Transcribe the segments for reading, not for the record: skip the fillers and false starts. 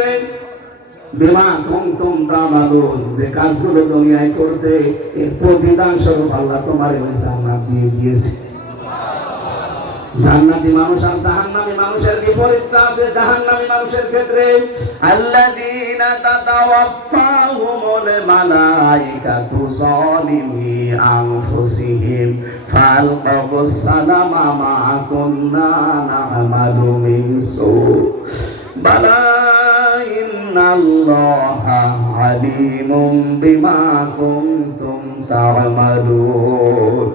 ক্ষেত্রে বিমা কুনতুম তা'মালুন, যে কাজগুলো দুনিয়ায় করতে এর প্রতিদান স্বরূপ আল্লাহ তোমার ওই জান্নাত দিয়ে দিয়েছে। জান্নাতি মানুষ আর জাহান্নামী মানুষের বিপরীতটা আছে। জাহান্নামী মানুষের ক্ষেত্রে আল্লাযীনা তাতাওয়াফাহুমুল মালাইকাতু যালিমি আনফুসিহিম ফালকাবুস সালামা মা কুন্না না'মালু মিন সু বালা ইন্নাল্লাহা আলীমুম বিমা কুনতুম তা'মালুন।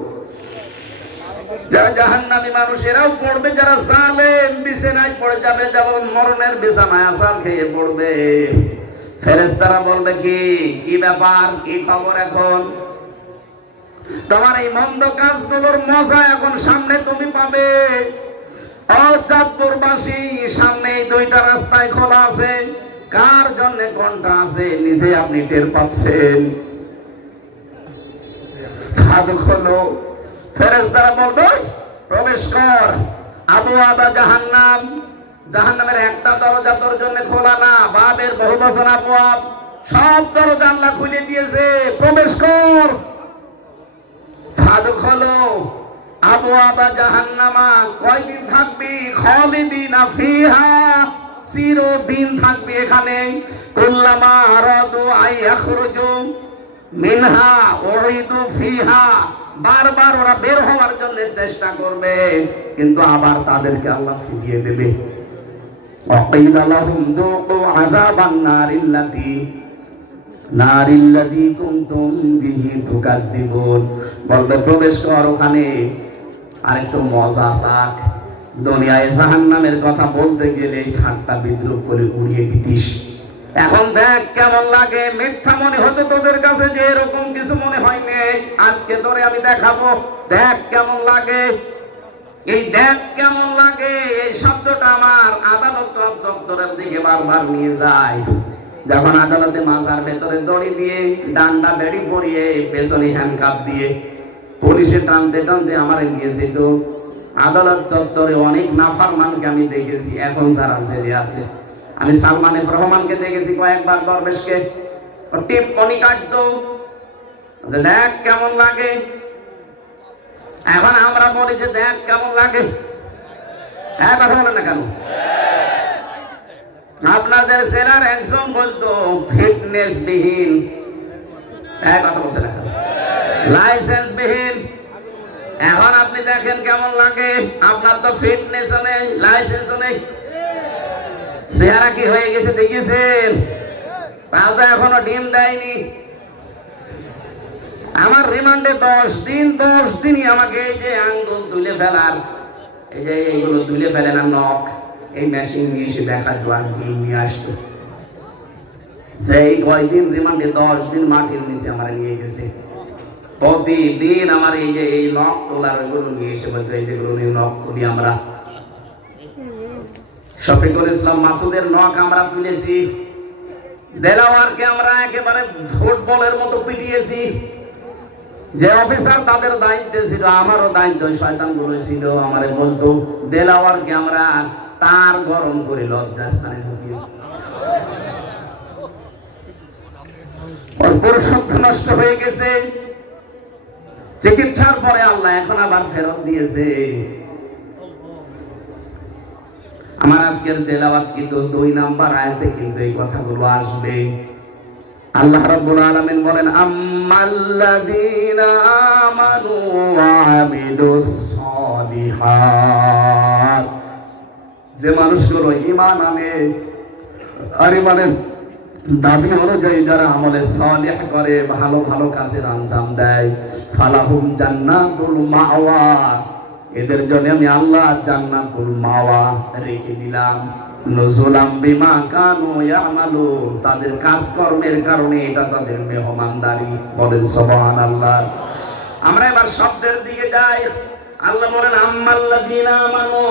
জাহান্নামী মানুষেরাও পড়বে, যারা জালেম বিছানায় পড়ে যাবে, যেমন মরণের বিছানায় আছাড় খেয়ে পড়বে। ফেরেশতারা বলবে, কি ব্যাপার, কি খবর? এখন তোমার এই মন্দ কাজগুলোর মজা এখন সামনে তুমি পাবে। চাঁদপুরবাসী, সামনে এই দুইটা রাস্তায় খোলা আছে, কার জন্য কোনটা আছে নিজে আপনি টের পাচ্ছেন। খোলো, ফেরেশতারা বলবে প্রবেশ কর। আবওয়াবা জাহান্নাম, জাহান্নামের একটা দরজা তোর জন্য খোলা না, বাবের বহু বচন আবওয়াব, সব দরজা আল্লাহ খুলে দিয়েছে, প্রবেশ কর। খোলো আবওয়াবা জাহান্নামা, কয়দিন থাকবি? খালিদিনা ফিহা, চিরদিন থাকবি এখানে। কুল্লামা আরাদু আই ইয়াখরুজু মিনহা উইদু ফিহা, বারবার ওরা বের হওয়ার জন্য চেষ্টা করবে, কিন্তু আবার তাদেরকে আল্লাহ ফিরিয়ে দেবে। ওয়াকিলা লাহুম যুকু আযাবান নারিল্লাযী কুনতুম বিহি তুকাদ্দিবুন, বলবে প্রবেশ কর ওখানে, আরেকটু মজা চাক। দুনিয়ায় জাহান্নামের কথা বলতে গেলে ঠাট্টা বিদ্রুপ করে উড়িয়ে দিতিস, এখন দেখ কেমন লাগে। মিথ্যা মনে হতো তোদের কাছে যে এরকম কিছু মনে হয়নি, আজকে তোরে আমি দেখাবো, দেখ কেমন লাগে। এই দেখ কেমন লাগে এই শব্দটা আমার আদালত চত্বরের দিকে বারবার নিয়ে যায়। যখন আদালতে মাজার ভেতরে দড়ি দিয়ে, ডান্ডা বেড়ি পরিয়ে, পেছনে হ্যান্ডকাপ দিয়ে পুলিশে টানতে টানতে আমার নিয়েছিল। আদালত চত্বরে অনেক নাফরমানকে আমি দেখেছি, এখন যারা জেলে আছে। আমি সালমান রহমানকে দেখেছি কয়েকবার, দরবেশকে টিপ মনি কাটতো, দেখ কেমন লাগে। এখন আমরা বলি যে দেখ কেমন লাগে, হ্যাঁ কথা বলেন না কেন? আপনাদের জেলার একজন বলতো ফিটনেস বিহীন, হ্যাঁ কথা বলছে না, লাইসেন্স বিহীন। এখন আপনি দেখেন কেমন লাগে, আপনার তো ফিটনেস নেই, লাইসেন্স নেই, চেহারা কি হয়ে গেছে দেখেছেন? তাও তো এখনো ডিম দেয়নি। আমার রিমান্ডে 10 দিনই আমাকে এই যে আঙ্গুল তুলে ফেলার, এই যে এইগুলো তুলে ফেলে না নখ, এই মেশিন নিয়ে এসে দেখা জোয়ান ডিম নিয়ে আসতো। যে কয়দিন রিমান্ডে 10 দিন মাটির নিচে আমার নিয়ে গেছে। প্রতিদিন আমার এই যে এই নখ তোলার ওইগুলো নিয়ে এসে বলতো, এই যেগুলো নিয়ে নখ তুলি আমরা। শফিকুল ইসলাম মাসুদের নখ আমরা তুলেছি, দেলাওয়ারকে আমরা একেবারে ফুটবলের মতো পিটিয়েছি। যে অফিসার তাদের দায়িত্বে ছিল, আমারও দায়িত্ব, শয়তানগুলো ছিল, আমারে বলতো দেলাওয়ারকে আমরা তার গরম করে লজ্জাস্থানে ঢুকিয়েছি। ওর পুরুষত্ব নষ্ট হয়ে গেছে, চিকিৎসার পরে আল্লাহ এখন আবার ফেরত দিয়েছে। আমার আজকের তেলাওয়াত কিন্তু 2 নাম্বার আয়াতে কিন্তু এই কথাগুলো আসবে। আল্লাহ রাব্বুল আলামিন বলেন, আম্মাল্লাযীনা আমানু ওয়া আমিলুস সালিহাত, যে মানুষগুলো ঈমান আনে আর ঈমানের দাবি অনুযায়ী যারা আমলে সালিহ করে, ভালো ভালো কাজের আঞ্জাম দেয়, ফালাহুম জান্নাতুল মাওয়া, এদের জন্য আমি আল্লাহ জান্নাতুল মাওয়া রেখে দিলাম। নুজুলাম বিমা কানু ইয়ামালুন, তাদের কাজকর্মের কারণে এটা তাদের মেহমানদারি। বলেন সুবহানাল্লাহ। আমরা এবার শব্দের দিকে যাই। আল্লাহ বলেন আম্মাল্লাযীনা আমানু,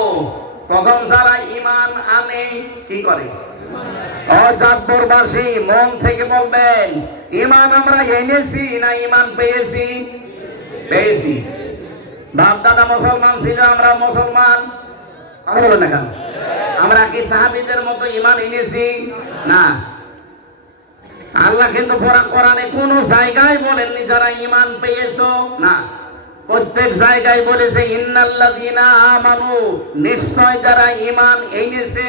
প্রথম যারা ঈমান আনে কি করে? চাঁদপুরবাসী মন থেকে বলবেন, ঈমান আমরা এনেছি না ঈমান পেয়েছি? পেয়েছি। বাপ দাদা মুসলমান ছিল, আমরা মুসলমান, বলেন না কেন? আমরা কি সাহাবীদের মতো ঈমান এনেছি? না। আল্লাহ কিন্তু কোরআনে কোন জায়গায় বলেননি যারা ঈমান পেয়েছো, না। প্রত্যেক জায়গায় বলেছে ইন্নাল্লাযীনা আমানু, নিশ্চয় যারা ঈমান এনেছে।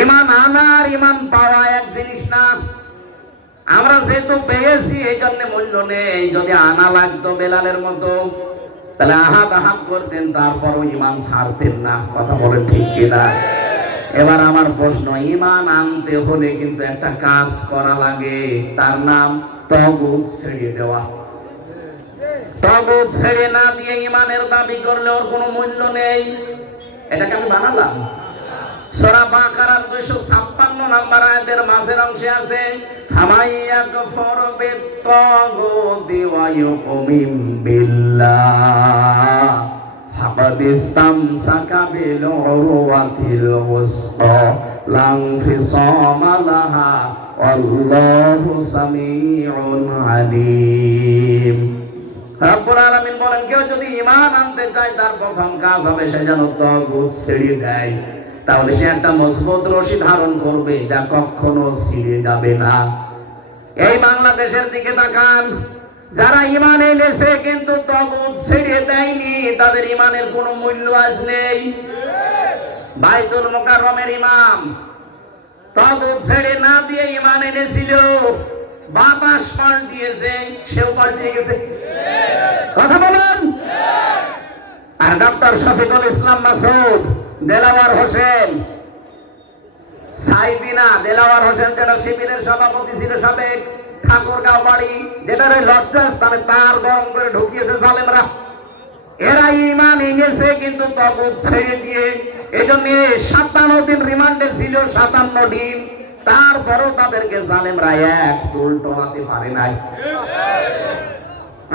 ঈমান আনা আর ঈমান পাওয়া এক জিনিস না। আমরা যেহেতু পেয়েছি এই জন্য মূল্য নেই। যদি আনা লাগতো বেলালের মতো তাহলে আহাত আহাত করতেন, তারপরও ঈমান ছাড়তেন না। কথা বলেন ঠিক কিনা? এবার আমার প্রশ্ন, ঈমান আনতে হলে কিন্তু একটা কাজ করা লাগে, তার নাম তাগুত ছেড়ে দেওয়া। তাগুত ছেড়ে না দিয়ে ঈমানের দাবি করলে ওর কোনো মূল্য নেই। এটাকে আমি বানালাম। সূরা বাকারার 256 নম্বর আয়াতের মাঝের অংশে আছে হামাইয়া কাফার বিত-তাগুতি ওয়া ইউমিন বিল্লাহ ফাকাদ ইসতামসাকা বিল উরওয়াতিল ওয়াসতা লা ইনফিসামা লাহা ওয়াল্লাহু সামিউন আলীম। রব্বুল আলামিন বলেন, কেউ যদি ঈমান আনতে চায় তার প্রথম কাজ হবে সে যেন তাগুত ছেড়ে দেয়। তাহলে সে একটা মজবুত রশি ধারণ করবে যা কখনো ছিঁড়ে যাবে না। এই বাংলাদেশের দিকে তাকান, যারা ঈমান এনেছে কিন্তু তাগুত ছেড়ে দেয়নি, তাদের ঈমানের কোনো মূল্য আজ নেই। বাইতুল মুকাররমের ইমাম তাগুত ছেড়ে না দিয়ে ঈমান এনেছিল, বাতাস পাল্টিয়েছে, সেও পাল্টিয়ে গেছে। কথা বলেন। আর ডক্টর শফিকুল ইসলাম মাসুদ, দেলাওয়ার হোসেন, সাইদিনা দেলাওয়ার হোসেন যেটা শিবিরের সভাপতি ছিল সাবেক, ঠাকুরগাঁও বাড়ি, যেটার লজ্জাস্থানে তার গরম করে ঢুকিয়েছে জালেমরা। এরা ঈমান এনেছে কিন্তু তাগুত ছেড়ে দিয়ে। এজন্য 57 দিন রিমান্ডে ছিল, 57 দিন। তারপরও তাদেরকে জালেমরা এক চুল টলাতে পারে নাই।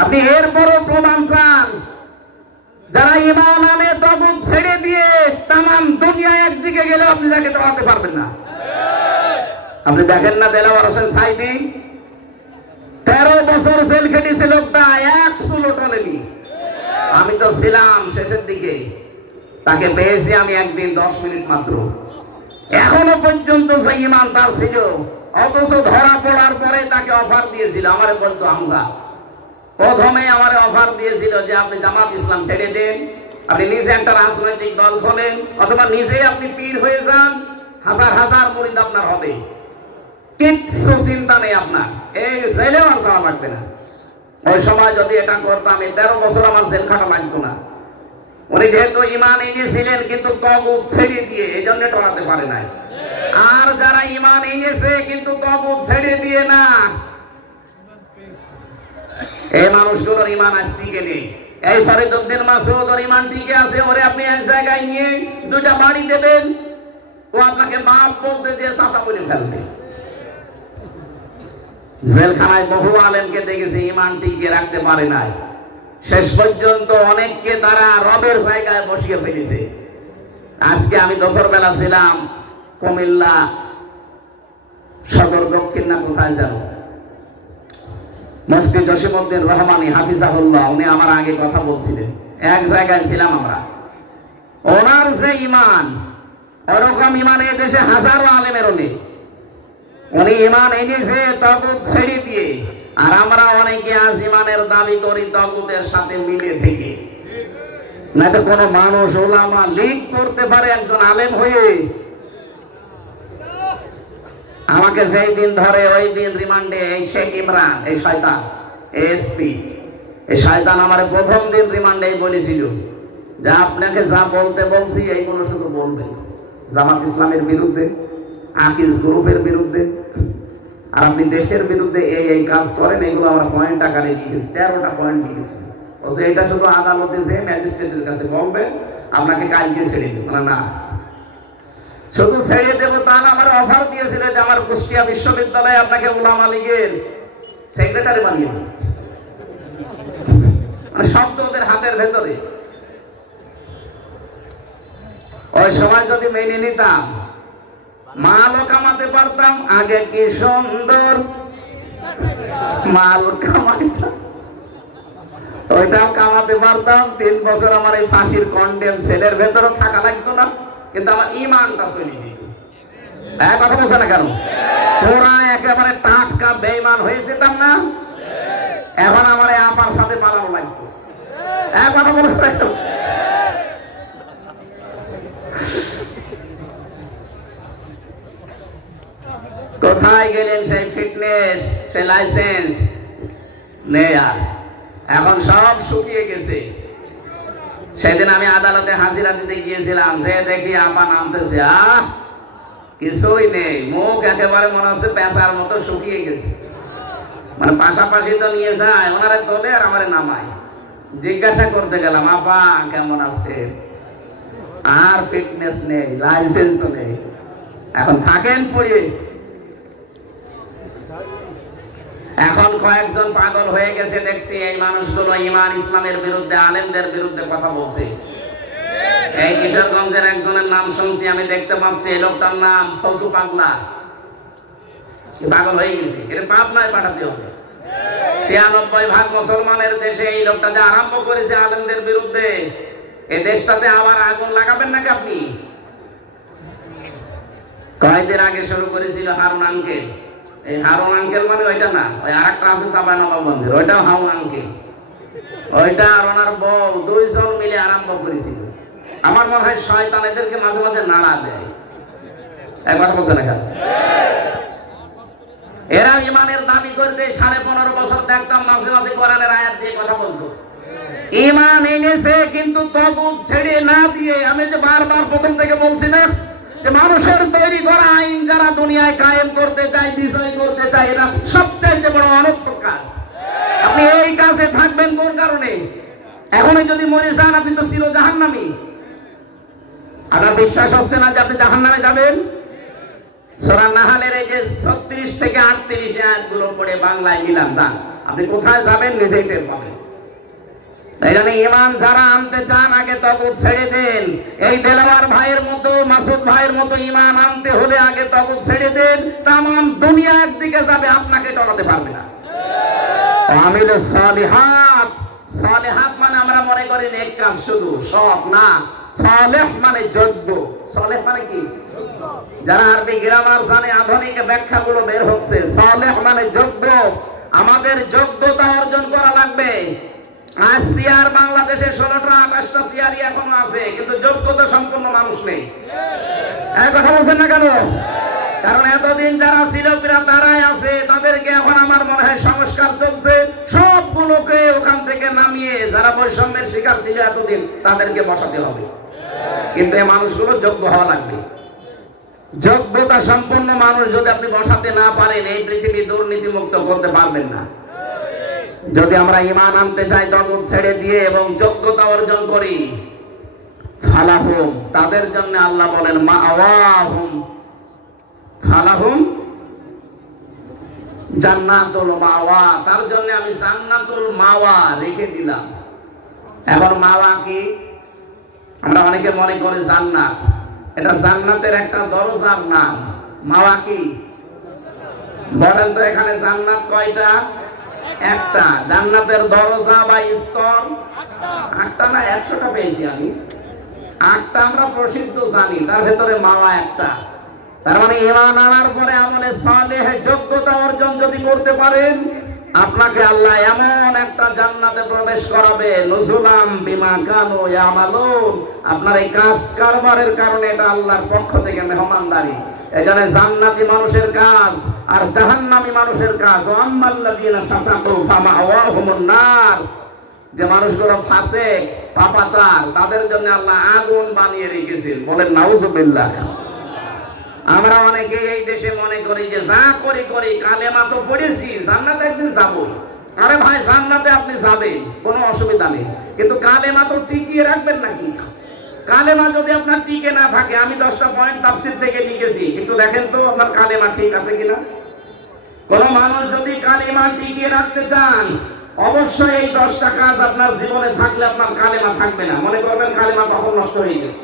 আপনি এরপরও প্রমাণ চান? যারা ঈমান আনে তাগুত ছেড়ে দিয়ে তামাম দুনিয়া একদিকে গেলে আপনি তাকে টলাতে পারবেন না। আপনি দেখেন না দেলাওয়ার হোসেন সাইদি 13 বছর জেল খেটেছে লোকটা, এক চুলও টলেনি। আমি তো ছিলাম শেষের দিকে, তাকে পেয়েছি আমি একদিন 10 মিনিট মাত্র। এখনো পর্যন্ত যে ঈমান তার ছিল, অথচ ধরা পড়ার পরে তাকে অফার দিয়েছিল। আমারে বলতো হামজা, প্রথমে আমারে অফার দিয়েছিল যে আপনি জামাত ইসলাম ছেড়ে দেন, আপনি নিজে একটা রাজনৈতিক দল খোলেন, অথবা নিজে আপনি পীর হয়ে যান, হাজার হাজার মুরিদ আপনার হবে, কিচ্ছু চিন্তা নেই আপনার, এই জেলেও আর যাওয়া লাগবে না। ওই সময় যদি এটা করতাম, 13 বছর আমার জেল খাটা লাগতো না। উনি যেহেতু ঈমান এনেছিলেন কিন্তু তাগুত ছেড়ে দিয়ে, এই জন্য টলাতে পারে নাই। আর যারা ঈমান এনেছে কিন্তু তাগুত ছেড়ে দিয়ে না, এই মানুষগুলোর ঈমান আজ টিকে নেই। এই ফরিদউদ্দিন মাসউদের ঈমান টিকে আছে। ওরে আপনি এক জায়গায় নিয়ে 2টা বাড়ি দেবেন, ও আপনাকে বাপ বলতে দিয়ে চাচা বলে ফেলবে। জেলখানায় বহু আলেমকে দেখেছি ঈমান টিকে রাখতে পারে নাই। শেষ পর্যন্ত অনেককে তারা রবের জায়গায় বসিয়ে ফেলেছে। আজকে আমি দুপুরবেলা ছিলাম কুমিল্লা সদর দক্ষিণ না কোথায় যেন, মুফতি জসিমউদ্দিন রহমানী হাফিজাহুল্লাহ, উনি আমার আগে কথা বলছিলেন। এক জায়গায় ছিলাম আমরা। ওনার যে ঈমান, ওরকম ঈমান এই দেশে হাজারো আলেমেরও নেই। উনি ঈমান এনেছে তাগুত ছেড়ে দিয়ে, আর আমরা অনেকে আজ ঈমানের দাবি করি তাগুতের সাথে মিলে থেকে। না তো কোনো মানুষ ওলামা লীগ করতে পারে একজন আলেম হয়ে? আমাকে যেই দিন ধরে ওই দিন রিমান্ডে এই শেখ ইমরান, এই শয়তান এসপি, এই শয়তান আমার প্রথম দিন রিমান্ডে বলেছিল যে আপনাকে যা বলতে বলছি এইগুলো শুধু বলবেন, জামাত ইসলামের বিরুদ্ধে, আকিজ গ্রুপের বিরুদ্ধে, আর আপনি দেশের বিরুদ্ধে এই এই কাজ করেন। এগুলো আমরা পয়েন্ট আকারে লিখেছি, 13টা পয়েন্ট লিখেছি। বলছে এটা শুধু আদালতে যে ম্যাজিস্ট্রেটের কাছে বলবেন, আপনাকে কালকে ছেড়ে দিন। না, শুধু ছেড়ে দেবো তা না, আমার অফার দিয়েছিল যে আমার কুষ্টিয়া বিশ্ববিদ্যালয়ে আপনাকে উলামা লীগের সেক্রেটারি বানিয়ে দেব। মানে শব্দ ওদের হাতের ভেতরে। ওই সময় যদি মেনে নিতাম, মালও কামাতে পারতাম। আগে কি সুন্দর মাল কামাইতাম, ওইটাও কামাতে পারতাম। 3 বছর আমার এই ফাঁসির কন্ডেম সেলের ভেতরে থাকা লাগতো না। কিন্তু আমার ইমানটা চলে যেত। কথা বলছে না কেন? তোরা একেবারে টাটকা বেঈমান হয়ে যেতাম না, এখন আমার আপার সাথে পালানো লাগতো। কথা বলছে না কেন? কোথায় গেলেন সেই ফিটনেস, সেই লাইসেন্স নেই আর, এখন সব শুকিয়ে গেছে। সেদিন আমি আদালতে হাজিরা দিতে গিয়েছিলাম, যে দেখি আপা নামতেছে, কিছুই নেই, মুখ একেবারে মনে হচ্ছে পেঁচার মতো শুকিয়ে গেছে। মানে পাশাপাশি তো নিয়ে যায়, ওনারা তোলে আর আমারে নামায়। জিজ্ঞাসা করতে গেলাম, আপা কেমন আছে? আর ফিটনেস নেই, লাইসেন্সও নেই, এখন থাকেন পড়ে। এখন কয়েকজন পাগল হয়ে গেছে দেখছি, এই মানুষগুলো ইমান ইসলামের বিরুদ্ধে, আলেমদের বিরুদ্ধে কথা বলছে। এই কিশোরগঞ্জের একজনের নাম শুনছি, আমি দেখতে পাচ্ছি, এই লোকটার নাম ফজু পাগলা। পাগল হয়ে গেছে, এটা পাবনায় পাঠাতে হবে। ৯৬% মুসলমানের দেশে এই লোকটা যে আরম্ভ করেছে আলেমদের বিরুদ্ধে, এই দেশটাতে আবার আগুন লাগাবেন নাকি আপনি? কয়েকদিন আগে শুরু করেছিল হারুন আঙ্কেল। এই হারুন আঙ্কেল মানে ওইটা না, ওই আরেকটা আছে চাপাই নবাবগঞ্জের, ওইটাও হারুন আঙ্কেল। ওইটা আর ওনার বউ দুইজন মিলে আরম্ভ করেছিল। আমার মনে হয় শয়তান এদেরকে মাঝে মাঝে নাড়া দেয়। একবার বলছে না কেন? এরা ইমানের দাবি করতে ১৫.৫ বছর দেখতাম মাঝে মাঝে কোরআনের আয়াত দিয়ে কথা বলতো। ইমান এনেছে কিন্তু তাগুত ছেড়ে না দিয়ে, আমি যে বারবার প্রথম থেকে বলছি না, যে মানুষের তৈরি করা আইন যারা দুনিয়ায় কায়েম করতে চায়, বিজয় করতে চায়, এরা সবচাইতে বড় অনর্থক কাজ। আপনি এই কাজে থাকবেন কোন কারণে? এখনই যদি মরে যান আপনি তো চির জাহান্নামী। আপনার বিশ্বাস হচ্ছে না যে আপনি জাহান্নামে যাবেন? সূরা নাহলের এই যে ৩৬ থেকে ৩৮ আয়াতগুলো পড়ে বাংলায় মিলান যান, আপনি কোথায় যাবেন নিজেই টের পাবেন। তাই জন্য ঈমান যারা আনতে চান আগে তাগুত ছেড়ে দেন। এই দেলাওয়ার ভাইয়ের মতো, মাসুদ ভাইয়ের মতো ঈমান আনতে হলে আগে তাগুত ছেড়ে দেন। তামাম দুনিয়া একদিকে যাবে, আপনাকে টলাতে পারবে না। আমিলুস সালিহাত, সালিহাত মানে আমরা মনে করি নেক কাজ শুধু, সব না। সালেহ মানে যোগ্য। সালেহ মানে কি? যারা আরবি গ্রামার জানে, আধুনিক ব্যাখ্যাগুলো বের হচ্ছে। সালেহ মানে যোগ্য। আমাদের যোগ্যতা অর্জন করা লাগবে। আজ সিয়ার বাংলাদেশে ১৬টা ২৮টা সিয়ারই এখনো আছে, কিন্তু যোগ্যতা সম্পন্ন মানুষ নেই। এই কথা বলছেন না কেন? কারণ এতদিন যারা ছিল তারাই আছে, তাদেরকে এখন আমার মনে হয় সংস্কার চলছে, সবগুলোকে ওখান থেকে নামিয়ে যারা বৈষম্যের শিকার ছিল এতদিন তাদেরকে বসাতে হবে। কিন্তু এই মানুষগুলো যোগ্য হওয়া লাগবে। যোগ্যতা সম্পন্ন মানুষ যদি আপনি বসাতে না পারেন, এই পৃথিবী দুর্নীতিমুক্ত করতে পারবেন না। যদি আমরা ঈমান আনতে চাই তাগুত ছেড়ে দিয়ে এবং যোগ্যতা অর্জন করি, ফালাহুম, তাদের জন্য আল্লাহ বলেন মাআওয়াহুম, ফালাহুম জান্নাতুল মাওয়া, তার জন্য আমি জান্নাতুল মাওয়া রেখে দিলাম। এখন মাওয়া কি? আমরা অনেকে মনে করি জান্নাত, এটা জান্নাতের একটা দরজার নাম। মাওয়া কি বলেন তো? এখানে জান্নাত কয়টা? একটা। জান্নাতের দরজা বা স্তর ৮টা না ১০০টা পেয়েছি আমি। ৮টা আমরা প্রসিদ্ধ জানি, তার ভেতরে মাওয়া একটা। তার মানে ঈমান আনার পরে আমলে সালেহ যোগ্যতা অর্জন যদি করতে পারেন, আপনাকে আল্লাহ এমন একটা জান্নাতে প্রবেশ করাবে, নুজুলাম বিমা কানু ইয়ামালুন। আপনার এই কাজ কারবারের কারণে এটা আল্লাহর পক্ষ থেকে মেহমানদারি। এখানে জান্নাতি মানুষের কাজ আর জাহান্নামী মানুষের কাজ। আম্মাল্লাযীনা ফাসাকু ফামাওয়াহুমুন নার, যে মানুষগুলো ফাসিক পাপাচার, তাদের জন্য আল্লাহ আগুন বানিয়ে রেখেছেন। বলেন নাউজুবিল্লাহ। আমরা অনেকে এই দেশে মনে করি যে যা করি করি, কালেমা তো পড়েছি, জান্নাতে একদিন যাবো। আরে ভাই, জান্নাতে আপনি যাবেন, কোনো অসুবিধা নেই, কিন্তু কালেমা তো টিকিয়ে রাখবেন নাকি? কালেমা যদি আপনার টিকে না থাকে, আমি 10টা পয়েন্ট তাফসীর থেকে লিখেছি, কিন্তু দেখেন তো আপনার কালেমা ঠিক আছে কিনা। কোন মানুষ যদি কালেমা টিকিয়ে রাখতে চান, অবশ্যই এই 10টা কাজ আপনার জীবনে থাকলে আপনার কালেমা থাকবে না। মনে করবেন কালেমা কখন নষ্ট হয়ে গেছে।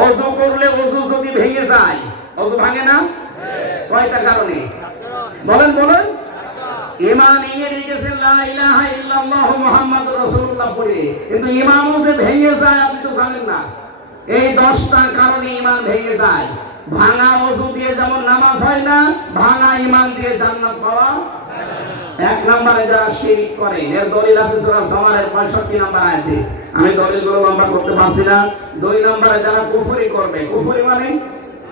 ওযু করলে ওযু যদি ভেঙে যায়, ওযু ভাঙে না? কয়টা কারণে? বলেন বলেন। ঈমান নিয়ে লিখেছেন লা ইলাহা ইল্লাল্লাহু মুহাম্মাদুর রাসূলুল্লাহ পড়ে, কিন্তু ঈমানও যে ভেঙে যায় আপনি তো জানেন না। এই 10টা কারণে ঈমান ভেঙে যায়। ভাঙা ওযু দিয়ে যেমন নামাজ হয় না, ভাঙা ঈমান দিয়ে জান্নাত পাওয়া যায় না। 1 নম্বরে যারা শিরক করে, এর দলিল আছে সূরা জুমারের 65 নম্বর আয়াতে। আমি দলিলগুলো লম্বা করতে পারছি না। 2 নম্বরে যারা কুফরি করবে, কুফরি মানে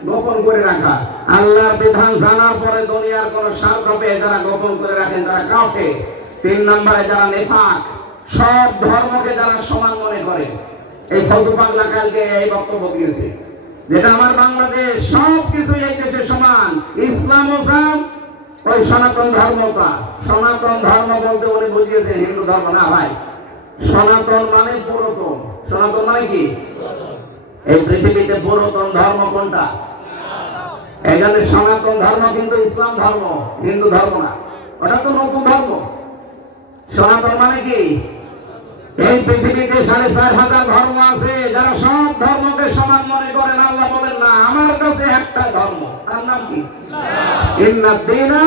গোপন করে রাখা, আল্লাহর বিধান জানার পরে দুনিয়ার কোন স্বার্থ পেয়ে যারা গোপন করে রাখেন তারা কাফের। 3 নম্বরে যারা নিফাক, সব ধর্মকে যারা সমান মনে করে। এই ফজল পাগলা কালকে এই বক্তব্য দিয়েছে, যেটা আমার বাংলাদেশ সব কিছু এই দেশে সমান, ইসলাম ও জাম ওই সনাতন ধর্মটা। সনাতন ধর্ম বলতে উনি বুঝিয়েছেন হিন্দু ধর্ম না ভাই, সনাতন মানে পুরাতন। সনাতন মানে কি? এই পৃথিবীতে পুরাতন ধর্ম কোনটা? এখানে সনাতন ধর্ম কিন্তু ইসলাম ধর্ম, হিন্দু ধর্ম না, ওটা তো নতুন ধর্ম। সনাতন মানে কি? এই পৃথিবীতে 4,500 ধর্ম আছে, যারা সব ধর্মকে সমান মনে করেন। আল্লাহ বলেন না, আমার কাছে একটা ধর্ম, তার নাম কি? ইন্নাদ দীনা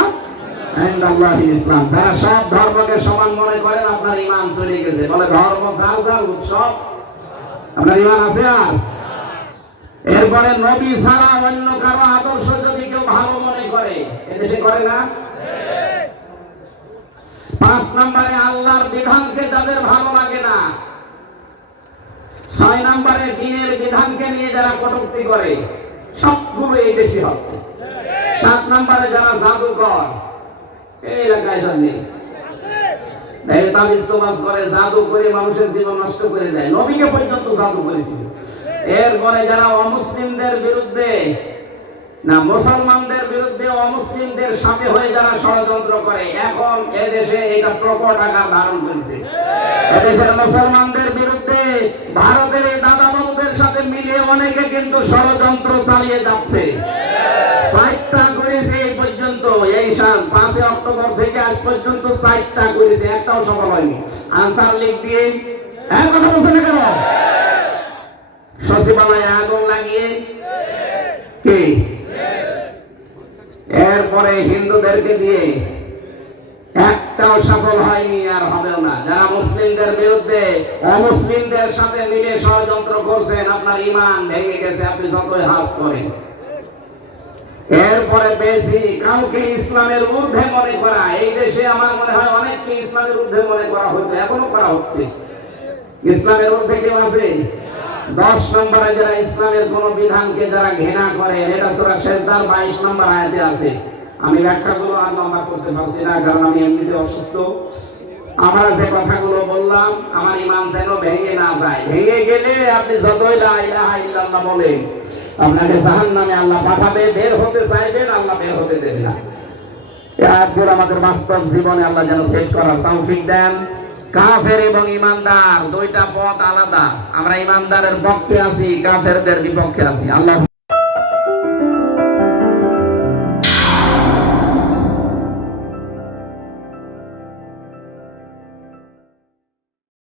ইনদাল্লাহিল ইসলাম। যারা সব ধর্মকে সমান মনে করেন, আপনার ঈমান চলে গেছে। বলে ধর্ম যার যার উৎসব, আপনার ঈমান আছে? আর এরপরে নবী ছাড়া অন্য কারো আদর্শ যদি কেউ ভালো মনে করে, এদেশে করে না। 5 নম্বরে আল্লাহর বিধানকে যাদের ভালো লাগে না। 6 নম্বরে দ্বীনের বিধানকে নিয়ে যারা কটূক্তি করে, সবগুলো এই দেশে হচ্ছে। 7 নম্বরে যারা জাদুকর, এই এলাকায় সামনে তাবিজ তোবাজ করে, জাদু করে মানুষের জীবন নষ্ট করে দেয়। নবীকে পর্যন্ত জাদু করেছিল। এরপরে যারা অমুসলিমদের বিরুদ্ধে না, মুসলমানদের বিরুদ্ধে অমুসলিমদের সাথে হয়ে যারা ষড়যন্ত্র করে, এখন এদেশে এটা প্রকট আকার ধারণ করেছে। এদেশের মুসলমানদের বিরুদ্ধে ভারতের এই দাদাবাবুদের সাথে মিলে অনেকে কিন্তু ষড়যন্ত্র চালিয়ে যাচ্ছে। 4টা করেছে এই পর্যন্ত, এই সাল 5 অক্টোবর থেকে আজ পর্যন্ত 4টা করেছে, একটাও সফল হয়নি। আনসার লিগ দিয়ে কথা বলছে না কেন? সচিবালয়ে আগুন লাগিয়ে কি? এরপরে হিন্দুদেরকে দিয়ে একটাও সফল হয়নি, আর হবেও না। যারা মুসলিমদের বিরুদ্ধে অমুসলিমদের সাথে মিলে ষড়যন্ত্র করছেন, আপনার ঈমান ভেঙে গেছে, আপনি যতই হাস করেন। এরপরে বেশি কাউকে ইসলামের ঊর্ধ্বে মনে করা, এই দেশে আমার মনে হয় অনেককে ইসলামের ঊর্ধ্বে মনে করা হতো, এখনো করা হচ্ছে। ইসলামের ঊর্ধ্বে কেউ আছে? 10 নম্বরে যারা ইসলামের কোন বিধানকে যারা ঘৃণা করে, এটা সূরা সেজদার 22 নম্বর আয়াতে আছে। আমি ব্যাখ্যাগুলো আর লম্বা করতে পারছি না, কারণ আমি এমনিতে অসুস্থ। আমরা যে কথাগুলো বললাম, আমার ঈমান যেন ভেঙে না যায়। ভেঙে গেলে আপনি যতই লা ইলাহা ইল্লাল্লাহ বলেন, আপনাকে জাহান্নামে আল্লাহ পাঠাবে। বের হতে চাইবেন, আল্লাহ বের হতে দেবে না। এই আয়াতগুলো আমাদের বাস্তব জীবনে আল্লাহ যেন সেট করার তৌফিক দেন। কাফের এবং ঈমানদার 2টা পথ আলাদা। আমরা ঈমানদারের পক্ষে আছি, কাফেরদের বিপক্ষে আছি। আল্লাহ